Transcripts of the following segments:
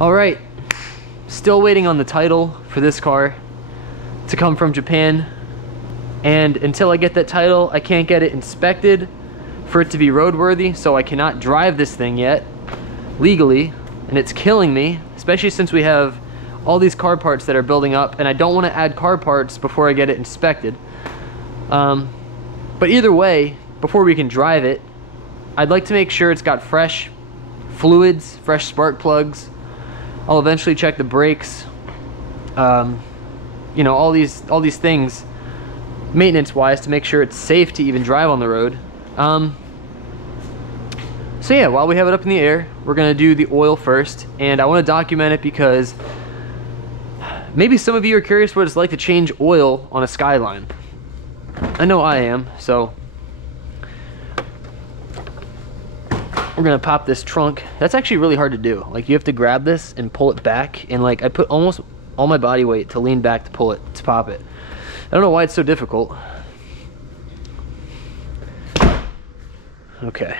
All right, still waiting on the title for this car to come from Japan, and until I get that title, I can't get it inspected for it to be roadworthy, so I cannot drive this thing yet legally, and it's killing me, especially since we have all these car parts that are building up, and I don't want to add car parts before I get it inspected. But either way, before we can drive it, I'd like to make sure it's got fresh fluids, fresh spark plugs. I'll eventually check the brakes, you know, all these things maintenance wise to make sure it's safe to even drive on the road. So yeah, while we have it up in the air, we're gonna do the oil first, and I want to document it because maybe some of you are curious what it's like to change oil on a Skyline. I know I am. So we're gonna pop this trunk. That's actually really hard to do. Like, you have to grab this and pull it back, and like I put almost all my body weight to lean back to pull it, to pop it. I don't know why it's so difficult. Okay.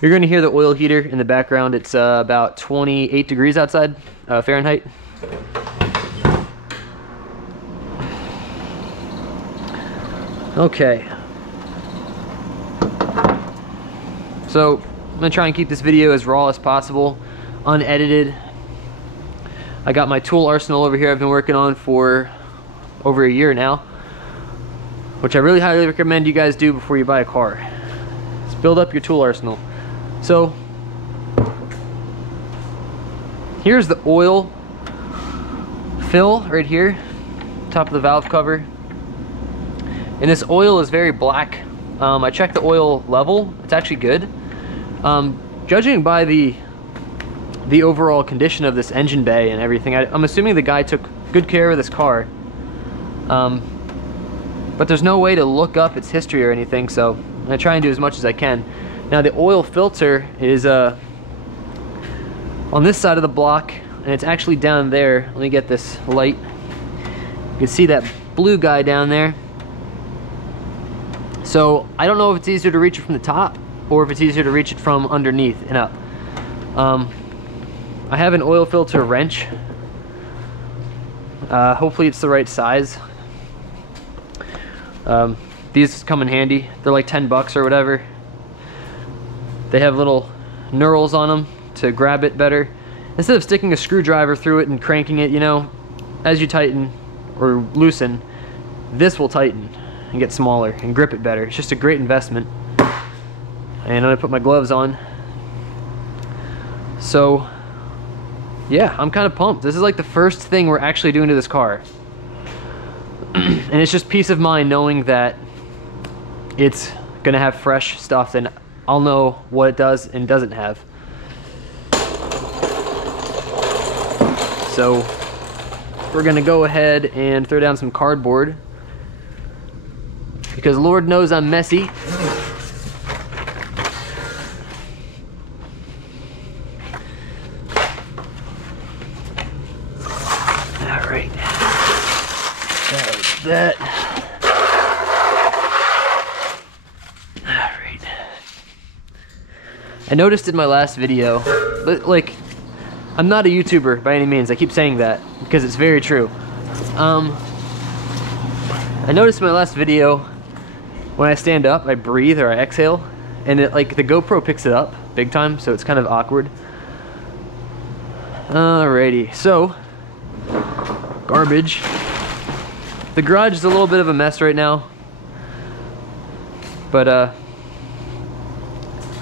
You're gonna hear the oil heater in the background. It's about 28 degrees outside, Fahrenheit. Okay. So I'm gonna try and keep this video as raw as possible, unedited. I got my tool arsenal over here I've been working on for over a year now, which I really highly recommend you guys do before you buy a car. Just build up your tool arsenal. So here's the oil fill right here, top of the valve cover. And this oil is very black. I checked the oil level, it's actually good. Judging by the overall condition of this engine bay and everything, I'm assuming the guy took good care of this car. But there's no way to look up its history or anything, so I'm gonna try and do as much as I can. Now the oil filter is on this side of the block, and it's actually down there. Let me get this light. You can see that blue guy down there. So I don't know if it's easier to reach it from the top or if it's easier to reach it from underneath and up. I have an oil filter wrench. Hopefully it's the right size. These come in handy. They're like 10 bucks or whatever. They have little knurls on them to grab it better. Instead of sticking a screwdriver through it and cranking it, you know, as you tighten or loosen, this will tighten and get smaller and grip it better. It's just a great investment. And I'm gonna put my gloves on. So yeah, I'm kind of pumped. This is like the first thing we're actually doing to this car. And it's just peace of mind knowing that it's gonna have fresh stuff, and I'll know what it does and doesn't have. So we're gonna go ahead and throw down some cardboard, because Lord knows I'm messy. All right, that. All right. I noticed in my last video, but like, I'm not a YouTuber by any means. I keep saying that because it's very true. I noticed in my last video, when I stand up, I breathe or I exhale, and it, like, the GoPro picks it up big time, so it's kind of awkward. Alrighty, so garbage. The garage is a little bit of a mess right now, but I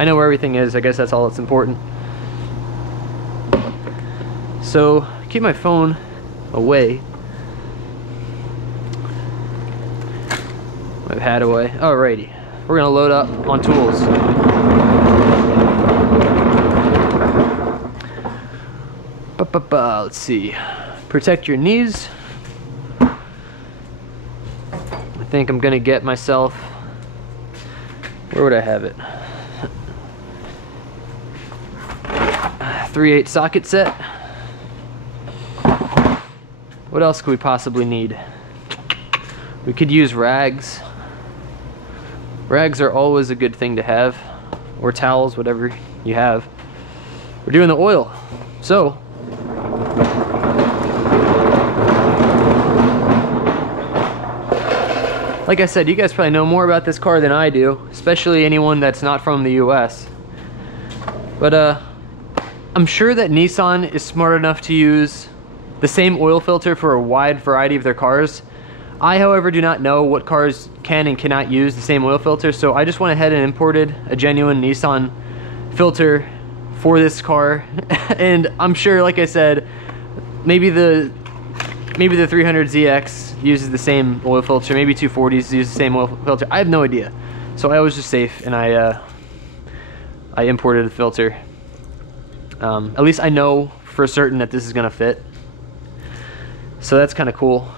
know where everything is. I guess that's all that's important. So keep my phone away. My pad away. Alrighty, we're gonna load up on tools. Let's see. Protect your knees. I think I'm gonna get myself, where would I have it? 3/8 socket set. What else could we possibly need? We could use rags. Rags are always a good thing to have, or towels, whatever you have. We're doing the oil, so Like I said, you guys probably know more about this car than I do, especially anyone that's not from the US. But I'm sure that Nissan is smart enough to use the same oil filter for a wide variety of their cars. I, however, do not know what cars can and cannot use the same oil filter, so I just went ahead and imported a genuine Nissan filter for this car. And I'm sure, like I said, maybe the 300ZX uses the same oil filter, maybe 240s use the same oil filter. I have no idea. So I was just safe, and I imported a filter. At least I know for certain that this is gonna fit. So that's kind of cool.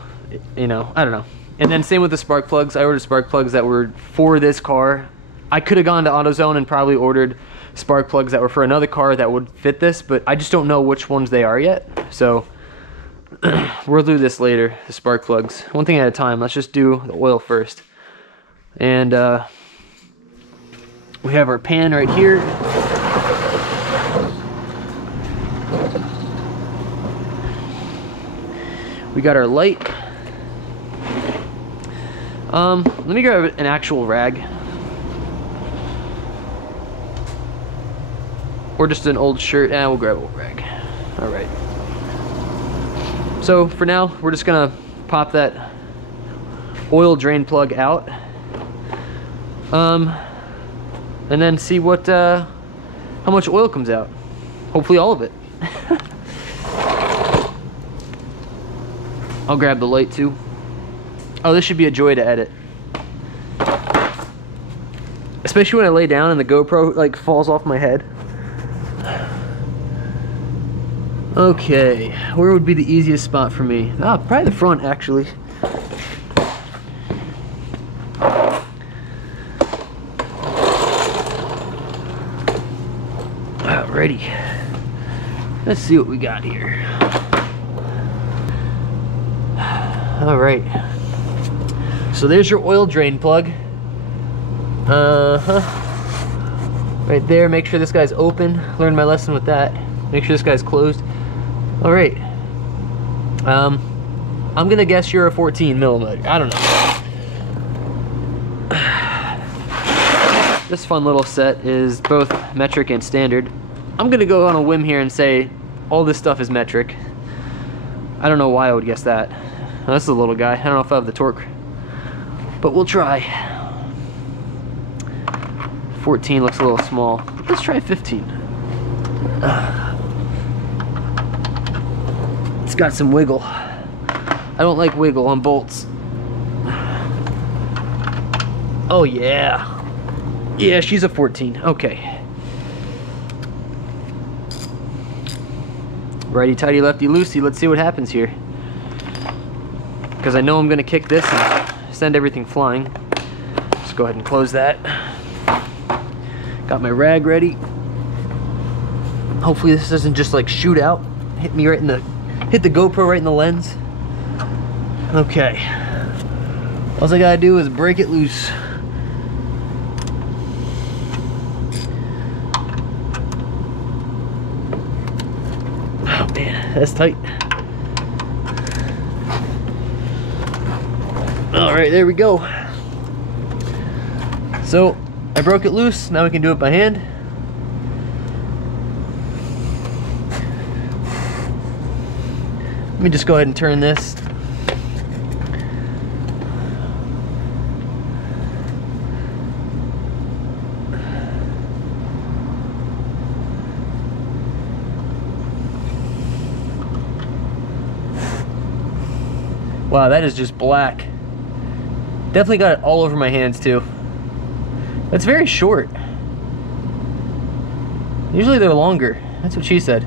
You know, I don't know. And then same with the spark plugs. I ordered spark plugs that were for this car. I could have gone to AutoZone and probably ordered spark plugs that were for another car that would fit this, but I just don't know which ones they are yet. So we'll do this later, the spark plugs. One thing at a time. Let's just do the oil first. And we have our pan right here. We got our light. Let me grab an actual rag. Or just an old shirt. We'll grab an old rag. Alright. So for now, we're just gonna pop that oil drain plug out. And then see what, how much oil comes out. Hopefully all of it. I'll grab the light too. Oh, this should be a joy to edit. Especially when I lay down and the GoPro like falls off my head. Okay, where would be the easiest spot for me? Probably the front, actually. Alrighty. Let's see what we got here. Alright. So there's your oil drain plug. Right there, make sure this guy's open. Learned my lesson with that. Make sure this guy's closed. Alright. I'm gonna guess you're a 14 millimeter. I don't know. This fun little set is both metric and standard. I'm gonna go on a whim here and say all this stuff is metric. I don't know why I would guess that. Oh, this is a little guy. I don't know if I have the torque, but we'll try. 14 looks a little small. Let's try 15. It's got some wiggle. I don't like wiggle on bolts. Oh yeah. Yeah, she's a 14. Okay. Righty tighty, lefty loosey. Let's see what happens here. Because I know I'm gonna kick this and send everything flying. Let's go ahead and close that. Got my rag ready. Hopefully this doesn't just like shoot out. Hit me right in the, hit the GoPro right in the lens. Okay. All I gotta do is break it loose. Oh man, that's tight. All right, there we go. So I broke it loose. Now we can do it by hand. Let me just go ahead and turn this. Wow, that is just black. Definitely got it all over my hands too. That's very short. Usually they're longer. That's what she said.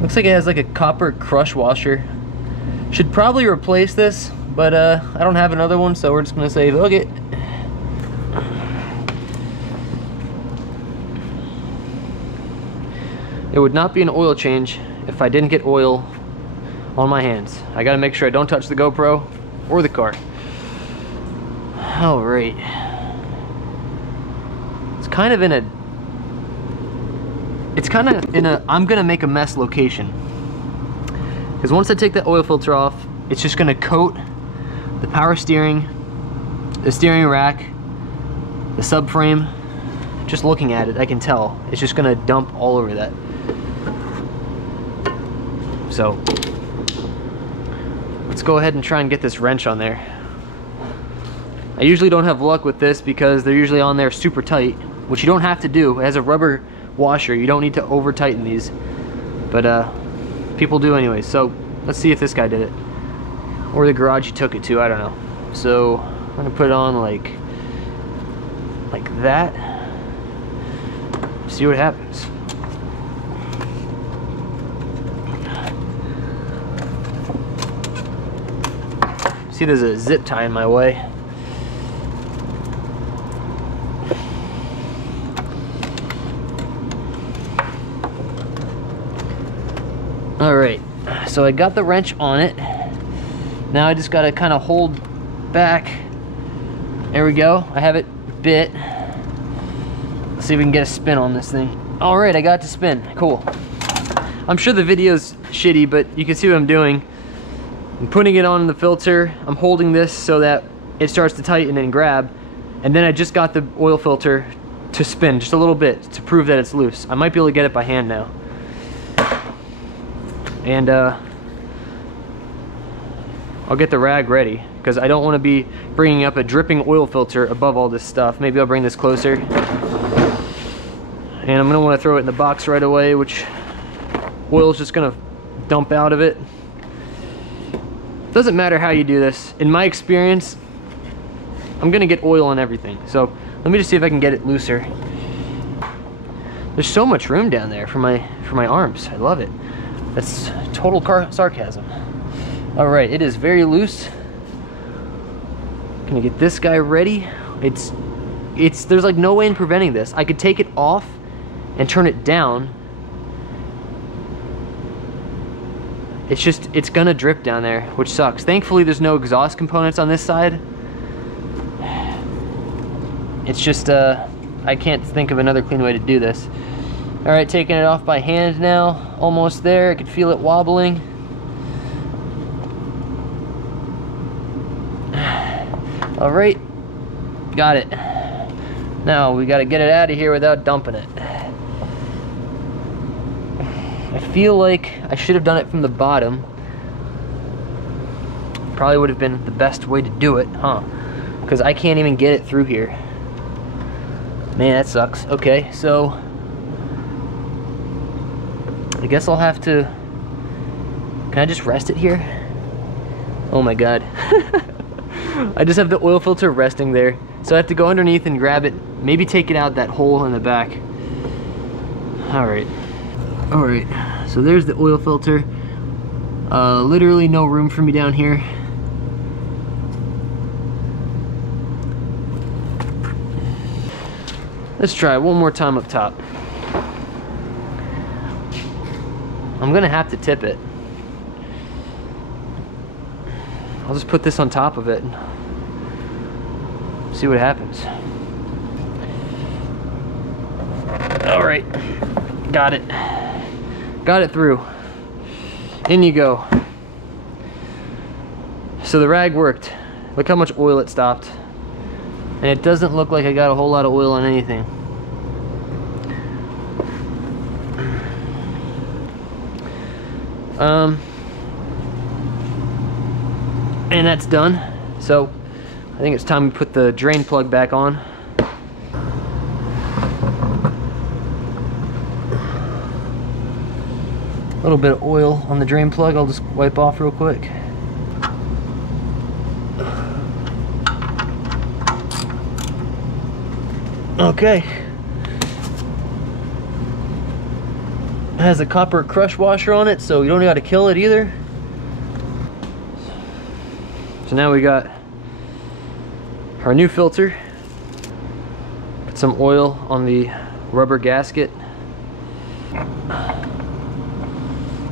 Looks like it has like a copper crush washer. Should probably replace this, but I don't have another one, so we're just gonna say look it. It would not be an oil change if I didn't get oil on my hands. I gotta make sure I don't touch the GoPro or the car. All right. It's kind of in a it's kind of in a I'm gonna make a mess location, because once I take that oil filter off, it's just gonna coat the power steering, the steering rack, the subframe. Just looking at it, I can tell it's just gonna dump all over that. So let's go ahead and try and get this wrench on there. I usually don't have luck with this because they're usually on there super tight, which you don't have to do. It has a rubber washer, you don't need to over tighten these, but people do anyways. So let's see if this guy did it, or the garage he took it to, I don't know. So I'm gonna put it on like that, see what happens. See, there's a zip tie in my way. Alright, so I got the wrench on it. Now I just gotta kind of hold back. There we go, I have it bit. Let's see if we can get a spin on this thing. Alright, I got it to spin, cool. I'm sure the video's shitty, but you can see what I'm doing. I'm putting it on the filter, I'm holding this so that it starts to tighten and grab, and then I just got the oil filter to spin just a little bit to prove that it's loose. I might be able to get it by hand now. And I'll get the rag ready, because I don't want to be bringing up a dripping oil filter above all this stuff. Maybe I'll bring this closer. And I'm going to want to throw it in the box right away, which oil's just going to dump out of it. Doesn't matter how you do this. In my experience, I'm gonna get oil on everything. So let me just see if I can get it looser. There's so much room down there for my arms. I love it. That's total sarcasm. All right, it is very loose. Gonna get this guy ready. There's like no way in preventing this. I could take it off and turn it down. It's gonna drip down there, which sucks. Thankfully, there's no exhaust components on this side. It's just, I can't think of another clean way to do this. All right, taking it off by hand now. Almost there, I can feel it wobbling. All right, got it. Now we gotta get it out of here without dumping it. I feel like I should have done it from the bottom. Probably would have been the best way to do it, huh? Because I can't even get it through here. Man, that sucks. Okay, so I guess I'll have to... Can I just rest it here? Oh my god. I just have the oil filter resting there. So I have to go underneath and grab it. Maybe take it out that hole in the back. Alright. Alright, so there's the oil filter. Literally no room for me down here. Let's try it one more time up top. I'm gonna have to tip it. I'll just put this on top of it. See what happens. Alright, got it. Got it through. In you go. So the rag worked. Look how much oil it stopped. And it doesn't look like I got a whole lot of oil on anything. And that's done. So I think it's time to put the drain plug back on. A little bit of oil on the drain plug, I'll just wipe off real quick. Okay. It has a copper crush washer on it, so you don't got to kill it either. So now we got our new filter. Put some oil on the rubber gasket.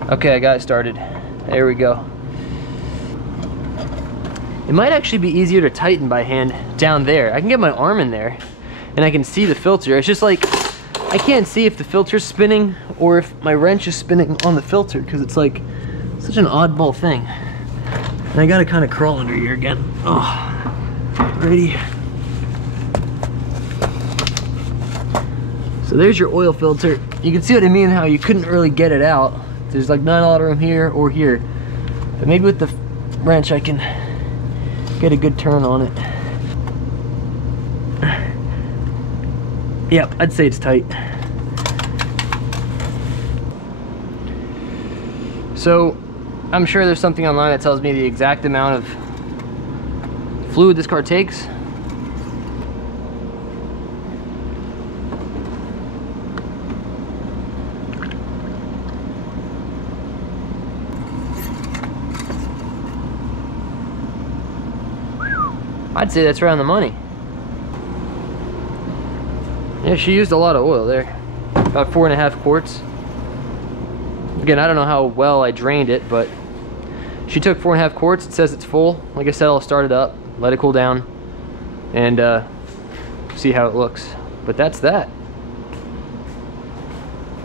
Okay, I got it started. There we go. It might actually be easier to tighten by hand down there. I can get my arm in there and I can see the filter. It's just like, I I can't see if the filter's spinning or if my wrench is spinning on the filter, because it's like such an oddball thing. And I gotta kind of crawl under here again. Oh, ready. So there's your oil filter. You can see what I mean, how you couldn't really get it out. There's like not a lot of room here or here. But maybe with the wrench I can get a good turn on it. Yep, I'd say it's tight. So I'm sure there's something online that tells me the exact amount of fluid this car takes. I'd say that's right on the money. Yeah, she used a lot of oil there. About 4.5 quarts. Again, I don't know how well I drained it, but she took 4.5 quarts. It says it's full. Like I said, I'll start it up, let it cool down, and see how it looks. But that's that.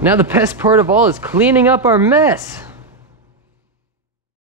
Now the best part of all is cleaning up our mess.